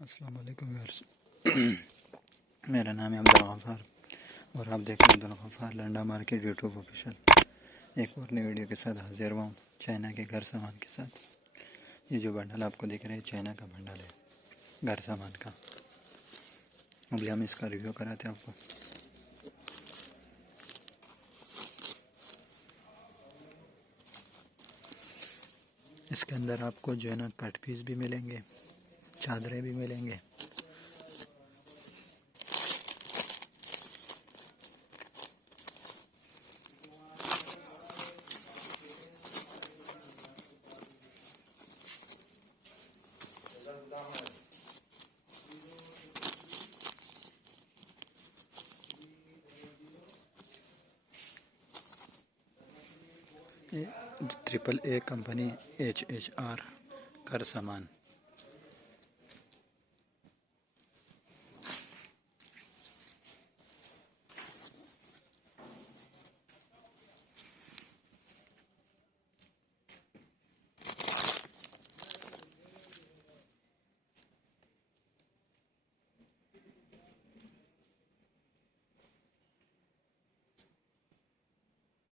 अस्सलाम वालेकुम व्यूअर्स। मेरा नाम है अब्दुल गफ़ार और आप देख रहे हैं Abdul Gaffar Landa market YouTube official. एक और नई वीडियो के साथ हाजिर हुआ हूँ चाइना के घर सामान के साथ। ये जो बंडल आपको दिख रहा है चाइना का बंडल है घर सामान का। अभी हम इसका रिव्यू कराते हैं आपको। इसके अंदर आपको जो है ना कट पीस भी मिलेंगे, चादरें भी मिलेंगे। AAA कंपनी HHR घर सामान।